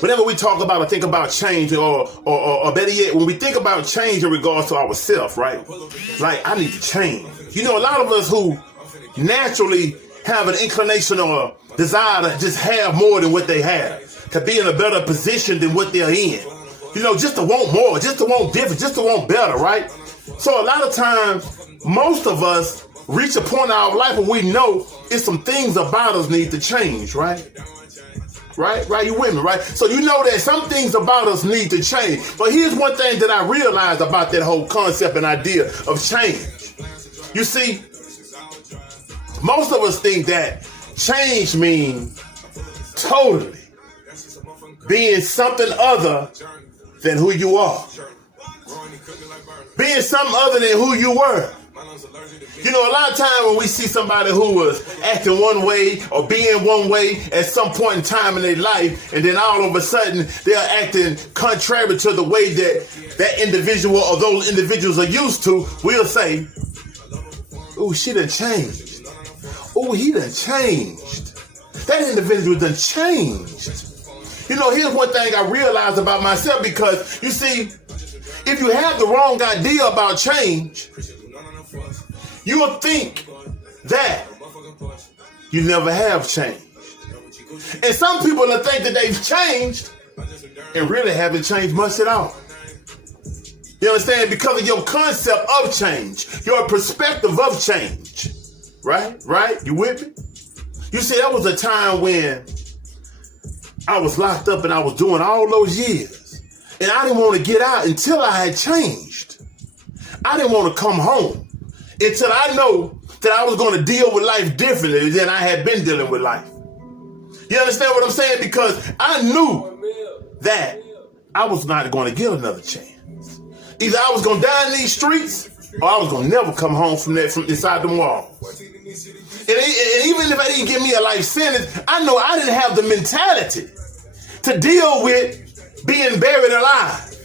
Whenever we talk about or think about change, or better yet, when we think about change in regards to ourselves, right? Like, I need to change. You know, a lot of us who naturally have an inclination or desire to just have more than what they have, to be in a better position than what they're in. You know, just to want more, just to want different, just to want better, right? So a lot of times, most of us reach a point in our life where we know it's some things about us need to change, right? Right, you with me, right? So you know that some things about us need to change. But here's one thing that I realized about that whole concept and idea of change. You see, most of us think that change means totally being something other than who you are. Being something other than who you were. You know, a lot of times when we see somebody who was acting one way or being one way at some point in time in their life, and then all of a sudden they're acting contrary to the way that individual or those individuals are used to, we'll say, "Ooh, she done changed. Ooh, he done changed. That individual done changed." You know, here's one thing I realized about myself, because, you see, if you have the wrong idea about change, you will think that you never have changed. And some people will think that they've changed and really haven't changed much at all. You understand? Because of your concept of change, your perspective of change. Right? You with me? You see, that was a time when I was locked up and I was doing all those years. And I didn't want to get out until I had changed. I didn't want to come home until I know that I was going to deal with life differently than I had been dealing with life. You understand what I'm saying? Because I knew that I was not going to get another chance. Either I was going to die in these streets, or I was going to never come home from inside the walls. And even if I didn't get me a life sentence, I know I didn't have the mentality to deal with being buried alive.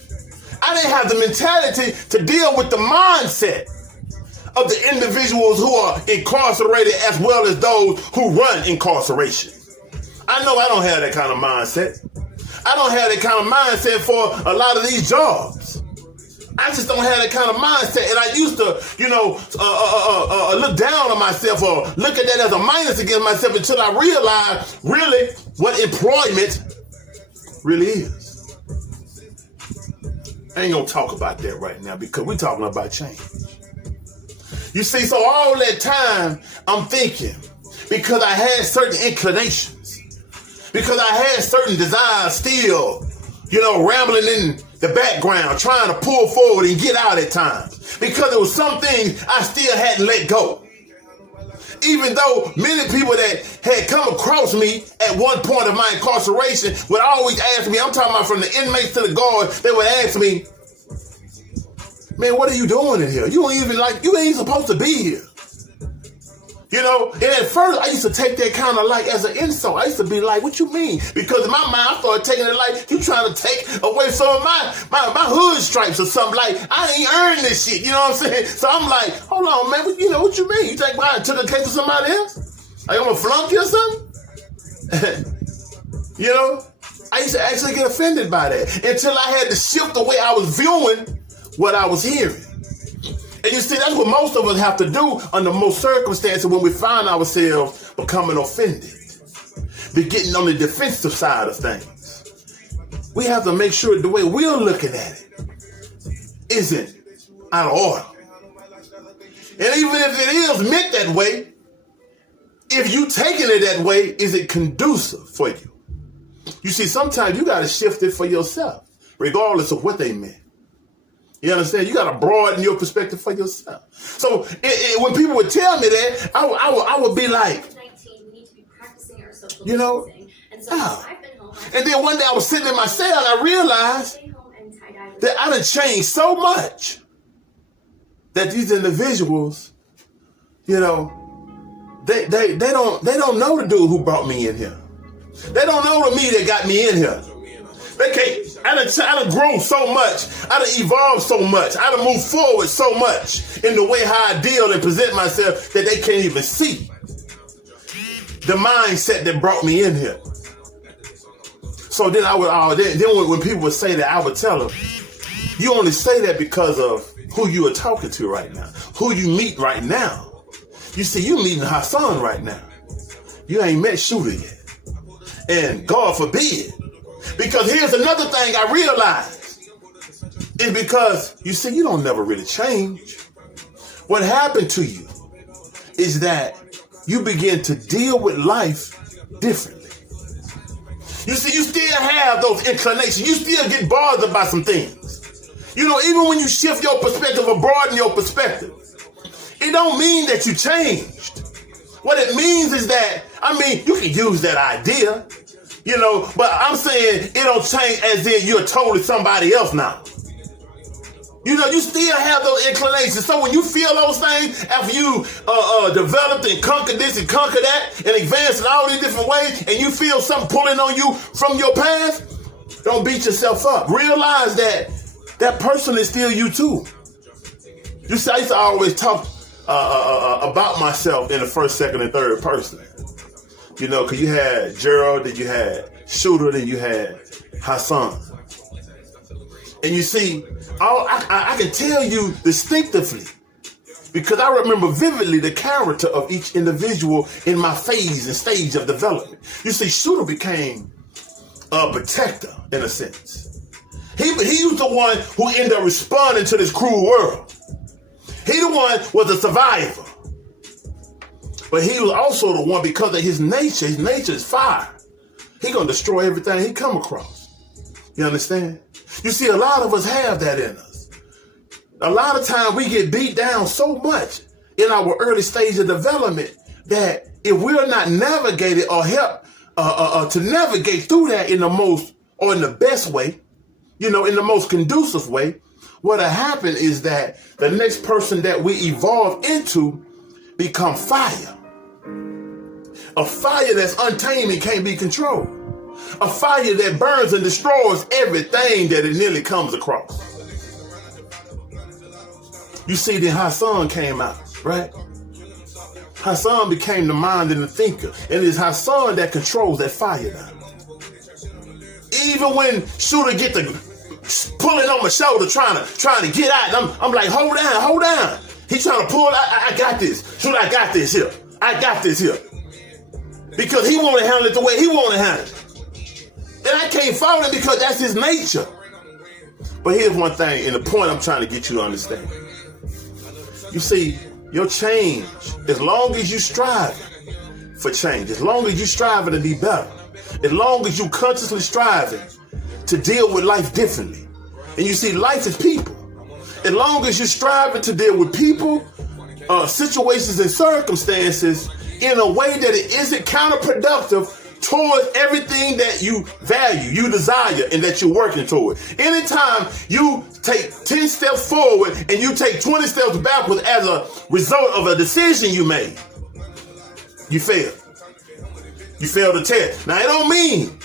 I didn't have the mentality to deal with the mindset of the individuals who are incarcerated as well as those who run incarceration. I know I don't have that kind of mindset. I don't have that kind of mindset for a lot of these jobs. I just don't have that kind of mindset. And I used to, look down on myself or look at that as a minus against myself until I realized really what employment really is. I ain't gonna talk about that right now because we're talking about change. You see, so all that time I'm thinking, because I had certain inclinations, because I had certain desires still, rambling in the background, trying to pull forward and get out at times, because there was some things I still hadn't let go. Even though many people that had come across me at one point of my incarceration would always ask me, I'm talking about from the inmates to the guards, they would ask me, "Man, what are you doing in here? You ain't supposed to be here." And at first I used to take that kind of like as an insult. I used to be like, "What you mean?" Because in my mind I started taking it like, you trying to take away some of my hood stripes or something. Like, I ain't earned this shit, you know what I'm saying? So I'm like, hold on, man, what you mean? You think I took a case of somebody else? Like I'm a flunky or something? I used to actually get offended by that until I had to shift the way I was viewing what I was hearing. And you see, that's what most of us have to do under most circumstances when we find ourselves becoming offended. Be getting on the defensive side of things. We have to make sure the way we're looking at it isn't out of order. And even if it is meant that way, if you taking it that way, is it conducive for you? You see, sometimes you got to shift it for yourself, regardless of what they meant. You understand? You got to broaden your perspective for yourself. So when people would tell me that, I would be like, we need to be practicing our social distancing. And so I've been home. And then one day I was sitting in my cell and I realized that I done changed so much that these individuals, they don't know the dude who brought me in here. They don't know the me that got me in here. They can't. I done grown so much. I done evolved so much. I done moved forward so much in the way how I deal and present myself that they can't even see the mindset that brought me in here. So then when people would say that, I would tell them, you only say that because of who you are talking to right now, who you meet right now. You see, you meeting Hassan right now. You ain't met Shooter yet. And God forbid. Because here's another thing I realized. Is because, you see, you don't never really change. What happened to you is that you begin to deal with life differently. You see, you still have those inclinations. You still get bothered by some things. You know, even when you shift your perspective or broaden your perspective, it don't mean that you changed. What it means is that, you can use that idea, you know, but I'm saying it don't change as in you're totally somebody else now. You know, you still have those inclinations. So when you feel those things, after you developed and conquered this and conquered that and advanced in all these different ways, and you feel something pulling on you from your past, don't beat yourself up. Realize that that person is still you too. You see, I used to always talk about myself in the first, second, and third person. You know, because you had Gerald, then you had Shooter, then you had Hassan. And you see, I can tell you distinctively, because I remember vividly the character of each individual in my phase and stage of development. You see, Shooter became a protector, in a sense. He was the one who ended up responding to this cruel world. He the one was a survivor. But he was also the one, because of his nature is fire. He gonna destroy everything he come across. You understand? You see, a lot of us have that in us. A lot of times we get beat down so much in our early stage of development that if we're not navigated or help to navigate through that in the most, or in the best way, you know, in the most conducive way, what'll happen is that the next person that we evolve into become fire. A fire that's untamed and can't be controlled. A fire that burns and destroys everything that it nearly comes across. You see, then Hassan came out, right? Hassan became the mind and the thinker. And it's Hassan that controls that fire now. Even when Shooter get the pulling on my shoulder, trying to get out, and I'm like, hold down. He's trying to pull, I got this. Shooter, I got this here. Because he want to handle it the way he want to handle it. And I can't follow him because that's his nature. But here's one thing, and the point I'm trying to get you to understand. You see, your change, as long as you strive for change, as long as you striving to be better, as long as you consciously striving to deal with life differently. And you see, life is people. As long as you're striving to deal with people, situations and circumstances in a way that it isn't counterproductive towards everything that you value, you desire, and that you're working toward. Anytime you take 10 steps forward and you take 20 steps backwards as a result of a decision you made, you fail. You fail the test. Now, it don't mean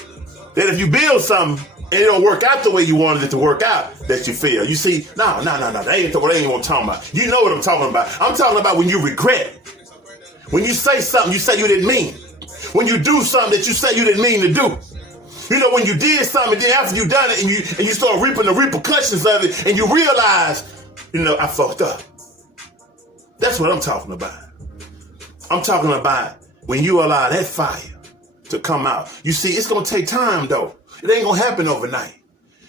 that if you build something and it don't work out the way you wanted it to work out, that you fail. You see, no, that ain't what I'm talking about. You know what I'm talking about. I'm talking about when you regret. When you say something you say you didn't mean. When you do something that you say you didn't mean to do. You know, when you did something, and then after you done it, and you start reaping the repercussions of it, and you realize, you know, I fucked up. That's what I'm talking about. I'm talking about when you allow that fire to come out. You see, it's going to take time, though. It ain't going to happen overnight.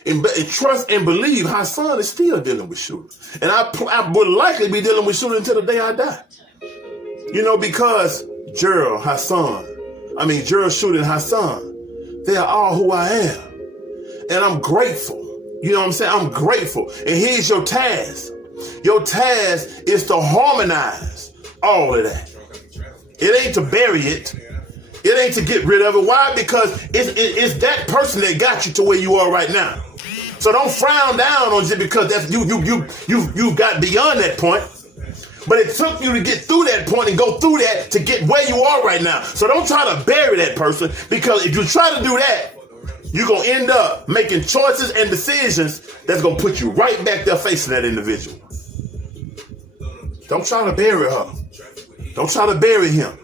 And trust and believe, Hassan is still dealing with Shooter. And I would likely be dealing with Shooter until the day I die. You know, because Gerald, Shooter, and Hassan, they are all who I am. And I'm grateful. You know what I'm saying? I'm grateful. And here's your task. Your task is to harmonize all of that. It ain't to bury it. It ain't to get rid of it. Why? Because it's that person that got you to where you are right now. So don't frown down on it because that's you got beyond that point. But it took you to get through that point and go through that to get where you are right now. So don't try to bury that person, because if you try to do that, you're going to end up making choices and decisions that's going to put you right back there facing that individual. Don't try to bury her. Don't try to bury him.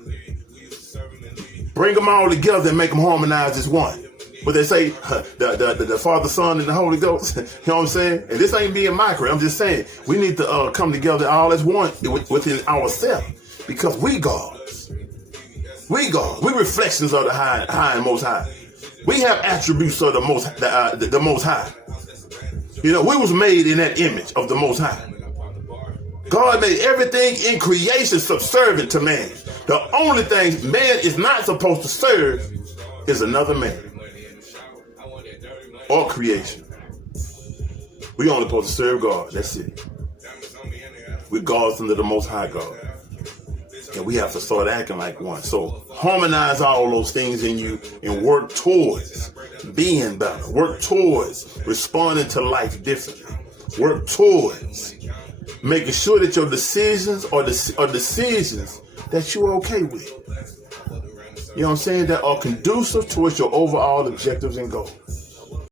Bring them all together and make them harmonize as one. But they say the Father, Son, and the Holy Ghost. You know what I'm saying? And this ain't being micro. I'm just saying we need to come together all as one within ourselves, because we gods. We God. We reflections of the high and most high. We have attributes of the most high. You know, we was made in that image of the most high. God made everything in creation subservient to man. The only thing man is not supposed to serve is another man or creation. We only supposed to serve God. That's it. We're gods under the most high God. And we have to start acting like one. So harmonize all those things in you and work towards being better. Work towards responding to life differently. Work towards making sure that your decisions are decisions that you're okay with. You know what I'm saying? That are conducive towards your overall objectives and goals.